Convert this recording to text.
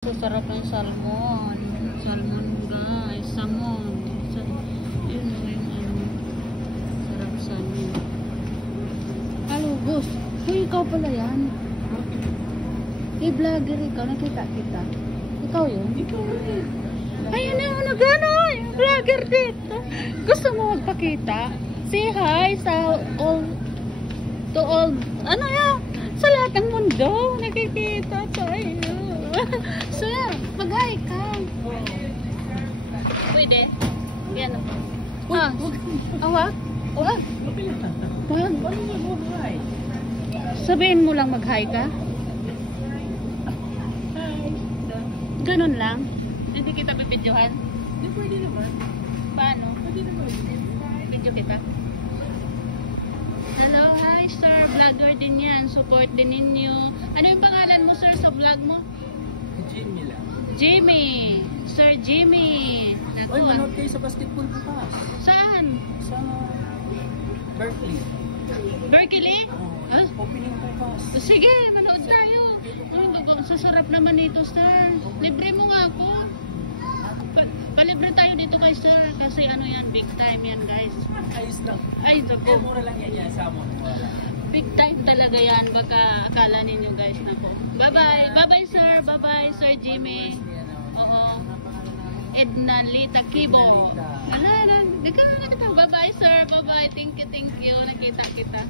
So, sarap ng salmon. Salmon guys. Salmon. Yun yung sarap salmon. Halugos. Uy, ikaw pala yan. Vlogger ikaw. Nakita kita. Ikaw yun? Ikaw rin. Ayun na yung gano'n. Yung vlogger dito. Gusto mo magpakita? Say hi sa all. To all. Ano yan? Sa lahat ng mundo. Nakikita tayo. So, mag-hi ka. Pwede? Yan o. Ah, awak? Wag. Wag. Sabihin mo lang mag-hi ka? Ganun lang? Hindi kita bibidyohan? Hindi, pwede naman. Paano? Pwede naman. Video kita? Hello, hi sir. Vlogger din yan. Support din ninyo. Ano yung pangalan mo sir sa vlog mo? Jimmy lang. Jimmy. Sir Jimmy. Oy, manood kayo sa basketball bukas. Saan? Sa Berkeley. Berkeley? Ah? Opening bukas. Sige, manood tayo. Sasarap naman dito sir. Libre mo nga ako. Palibre tayo dito kay sir. Kasi ano yan, big time yan guys. Ayos lang. Ay, Eh, mura lang yan sa mo. big time talaga yan. Baka akala ninyo guys. Nako. Bye-bye. Bye-bye sir. Bye-bye Sir Jimmy. Oo. Edna Lita Kibo. Wala. Di ka na nakita. Bye-bye sir. Bye-bye. Thank you. Nakita kita.